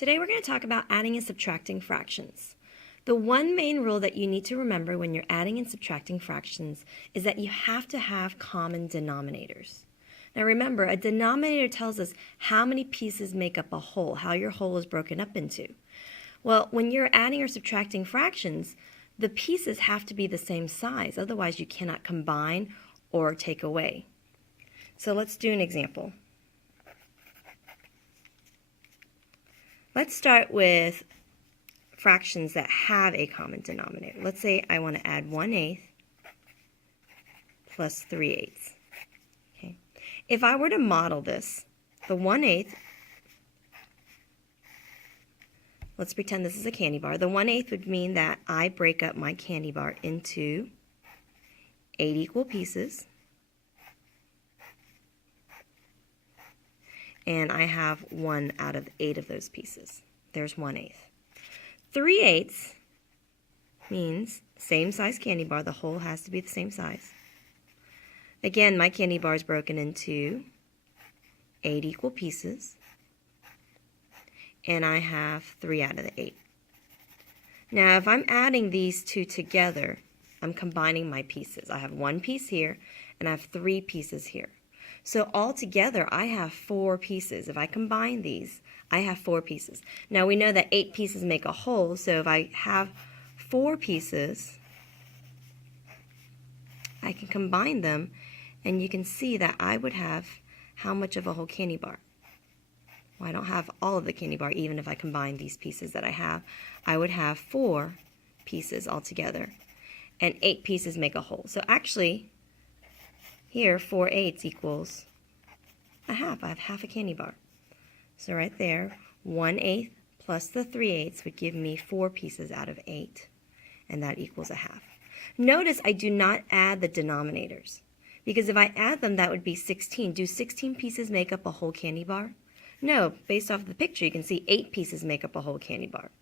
Today we're going to talk about adding and subtracting fractions. The one main rule that you need to remember when you're adding and subtracting fractions is that you have to have common denominators. Now remember, a denominator tells us how many pieces make up a whole, how your whole is broken up into. Well, when you're adding or subtracting fractions, the pieces have to be the same size, otherwise you cannot combine or take away. So let's do an example. Let's start with fractions that have a common denominator. Let's say I want to add 1/8 plus 3/8. Okay. If I were to model this, the 1/8, let's pretend this is a candy bar. The 1/8 would mean that I break up my candy bar into 8 equal pieces. And I have 1 out of 8 of those pieces. There's 1/8. 3/8 means same size candy bar. The whole has to be the same size. Again, my candy bar is broken into 8 equal pieces. And I have 3 out of the 8. Now, if I'm adding these two together, I'm combining my pieces. I have 1 piece here, and I have 3 pieces here. So altogether, I have 4 pieces. If I combine these, I have 4 pieces. Now we know that 8 pieces make a whole, so if I have 4 pieces, I can combine them, and you can see that I would have how much of a whole candy bar? Well, I don't have all of the candy bar, even if I combine these pieces that I have. I would have 4 pieces altogether, and 8 pieces make a whole. So actually, here, 4/8 equals a half. I have half a candy bar. So right there, 1/8 plus the 3/8 would give me 4 pieces out of 8, and that equals a half. Notice I do not add the denominators, because if I add them, that would be 16. Do 16 pieces make up a whole candy bar? No, based off the picture, you can see 8 pieces make up a whole candy bar,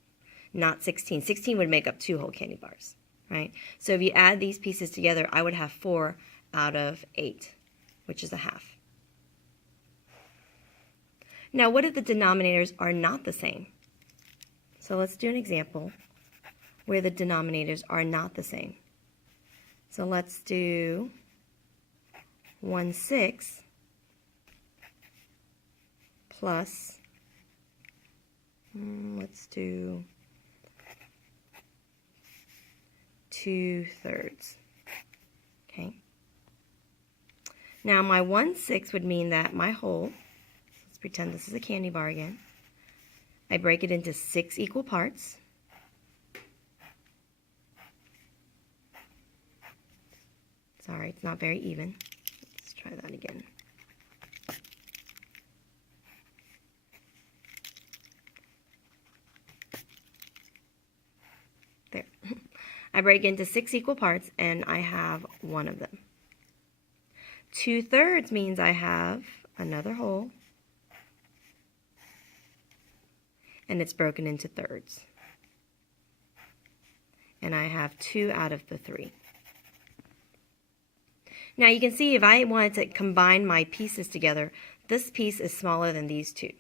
not 16. 16 would make up 2 whole candy bars, right? So if you add these pieces together, I would have 4 out of 8, which is a half. Now, what if the denominators are not the same? So let's do an example where the denominators are not the same. So let's do 1/6 plus, let's do 2/3. Okay. Now my 1/6 would mean that my whole, let's pretend this is a candy bar again, I break it into 6 equal parts. Sorry, it's not very even. Let's try that again. There. I break into 6 equal parts, and I have 1 of them. 2/3 means I have another whole, and it's broken into thirds. And I have 2 out of the 3. Now you can see if I wanted to combine my pieces together, this piece is smaller than these two.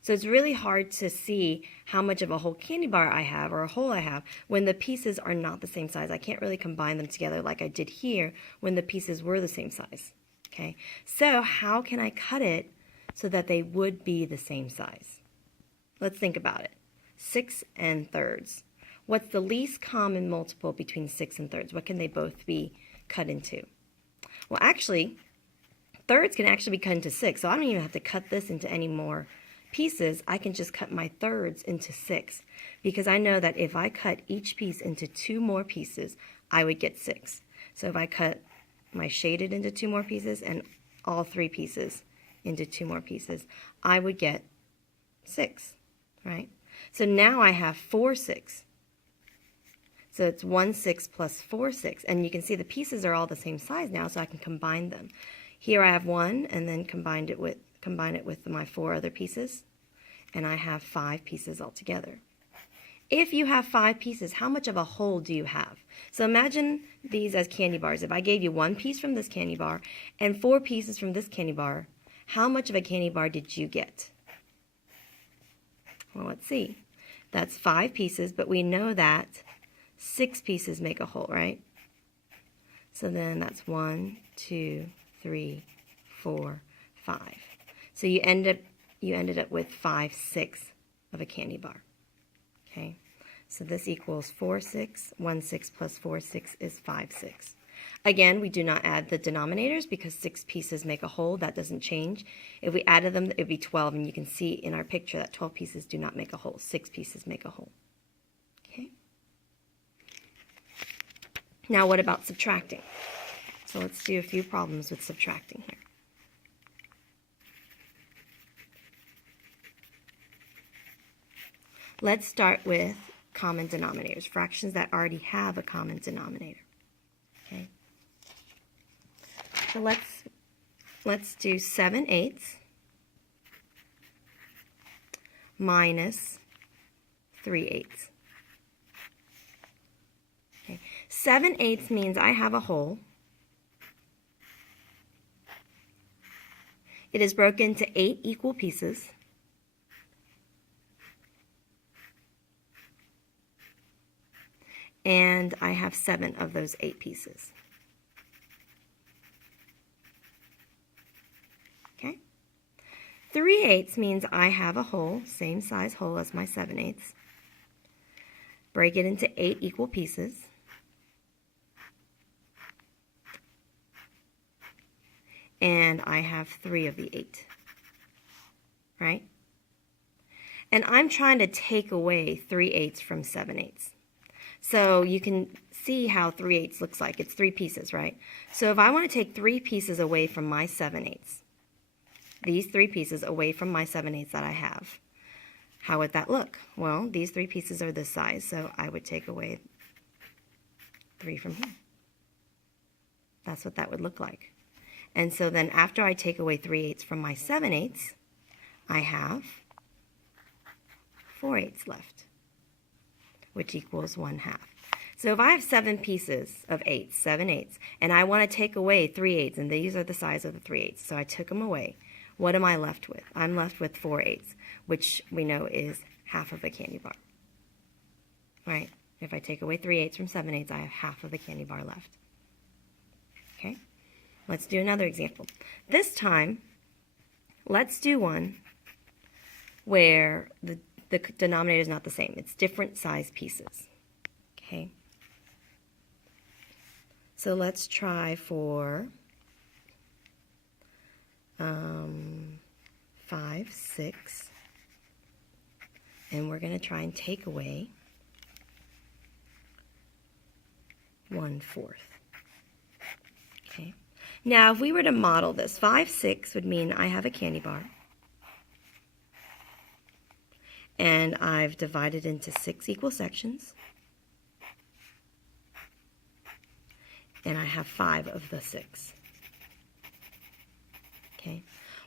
So it's really hard to see how much of a whole candy bar I have, or a whole I have, when the pieces are not the same size. I can't really combine them together like I did here when the pieces were the same size. Okay, so how can I cut it so that they would be the same size? Let's think about it. 6 and thirds. What's the least common multiple between 6 and thirds? What can they both be cut into? Well, actually, thirds can actually be cut into 6, so I don't even have to cut this into any more pieces. I can just cut my thirds into 6, because I know that if I cut each piece into 2 more pieces, I would get 6. So if I cut my shaded into 2 more pieces and all 3 pieces into 2 more pieces, I would get 6, right? So now I have 4/6. So it's 1/6 plus 4/6, and you can see the pieces are all the same size now, so I can combine them. Here I have 1, and then combine it with my 4 other pieces, and I have 5 pieces altogether. If you have 5 pieces, how much of a whole do you have? So imagine these as candy bars. If I gave you 1 piece from this candy bar and 4 pieces from this candy bar, how much of a candy bar did you get? Well, let's see. That's 5 pieces, but we know that 6 pieces make a whole, right? So then that's 1, 2, 3, 4, 5. So you ended up with 5/6 of a candy bar. Okay, so this equals 4/6. 1/6 plus 4/6 is 5/6. Again, we do not add the denominators because 6 pieces make a whole. That doesn't change. If we added them, it would be 12, and you can see in our picture that 12 pieces do not make a whole. 6 pieces make a whole. Okay. Now what about subtracting? So let's do a few problems with subtracting here. Let's start with common denominators, fractions that already have a common denominator. Okay. So let's do 7/8 minus 3/8. Okay. 7/8 means I have a whole. It is broken into 8 equal pieces. And I have 7 of those 8 pieces. Okay? 3/8 means I have a whole, same size whole as my 7/8. Break it into 8 equal pieces. And I have 3 of the 8. Right? And I'm trying to take away 3/8 from 7/8. So you can see how 3/8 looks like. It's 3 pieces, right? So if I want to take 3 pieces away from my 7/8, these 3 pieces away from my 7/8 that I have, how would that look? Well, these 3 pieces are this size, so I would take away 3 from here. That's what that would look like. And so then after I take away 3/8 from my 7/8, I have 4/8 left, which equals 1/2. So if I have 7 pieces of 8, 7/8, and I want to take away 3/8, and these are the size of the 3/8, so I took them away, what am I left with? I'm left with 4/8, which we know is half of a candy bar. Right? If I take away 3/8 from 7/8, I have half of the candy bar left. Okay? Let's do another example. This time, let's do one where the denominator is not the same. It's different size pieces. Okay? So let's try for 5, 6, and we're going to try and take away 1/4. Okay? Now, if we were to model this, 5/6 would mean I have a candy bar, and I've divided into 6 equal sections, and I have 5 of the 6. Okay.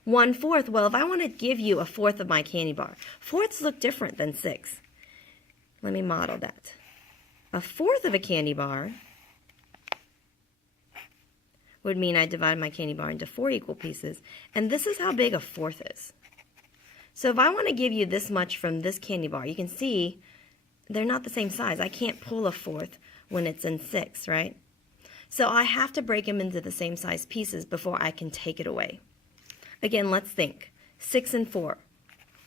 1/4, well, if I want to give you a 1/4 of my candy bar, 4ths look different than 6. Let me model that. A 1/4 of a candy bar would mean I divide my candy bar into 4 equal pieces, and this is how big a 1/4 is. So if I want to give you this much from this candy bar, you can see they're not the same size. I can't pull a 1/4 when it's in 6, right? So I have to break them into the same size pieces before I can take it away. Again, let's think. 6 and 4.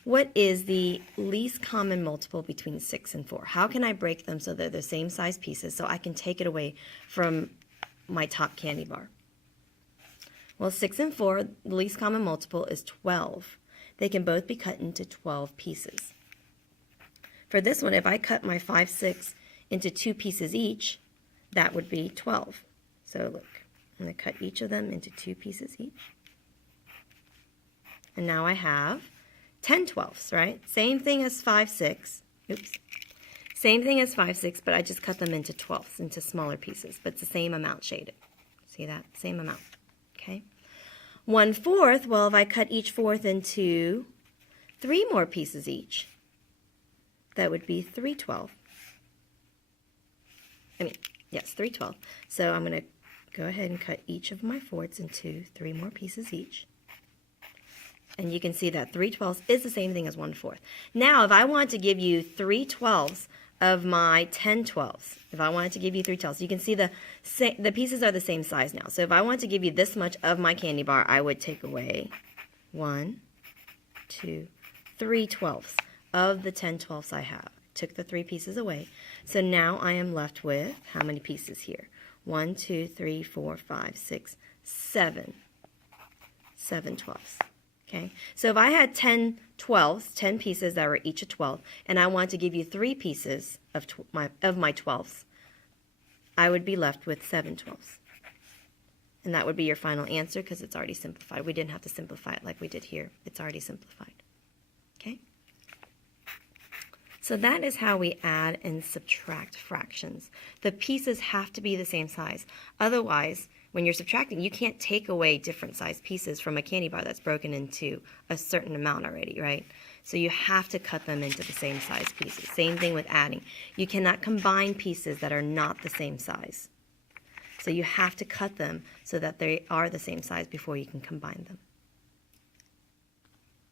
What is the least common multiple between 6 and 4? How can I break them so they're the same size pieces so I can take it away from my top candy bar? Well, 6 and 4, the least common multiple is 12. They can both be cut into 12 pieces. For this one, if I cut my 5, 6 into 2 pieces each, that would be 12. So look, I'm going to cut each of them into 2 pieces each. And now I have 10/12, right? Same thing as 5, 6. Oops. Same thing as 5, 6, but I just cut them into 12ths, into smaller pieces, but it's the same amount shaded. See that? Same amount. Okay? 1/4, well, if I cut each 4th into 3 more pieces each, that would be 3/12. Yes, 3/12. So I'm going to go ahead and cut each of my 4ths into 3 more pieces each. And you can see that 3/12 is the same thing as 1/4. Now, if I want to give you 3/12 of my 10/12, if I wanted to give you 3/12, you can see the pieces are the same size now. So if I want to give you this much of my candy bar, I would take away 1, 2, 3/12 of the 10/12 I have. Took the 3 pieces away. So now I am left with how many pieces here? 1, 2, 3, 4, 5, 6, 7. 7/12. Okay, so if I had 10/12, 10 pieces that were each a 12, and I want to give you 3 pieces of my 12s, I would be left with 7/12. And that would be your final answer because it's already simplified. We didn't have to simplify it like we did here. It's already simplified. Okay? So that is how we add and subtract fractions. The pieces have to be the same size. Otherwise, when you're subtracting, you can't take away different size pieces from a candy bar that's broken into a certain amount already, right? So you have to cut them into the same size pieces. Same thing with adding. You cannot combine pieces that are not the same size. So you have to cut them so that they are the same size before you can combine them.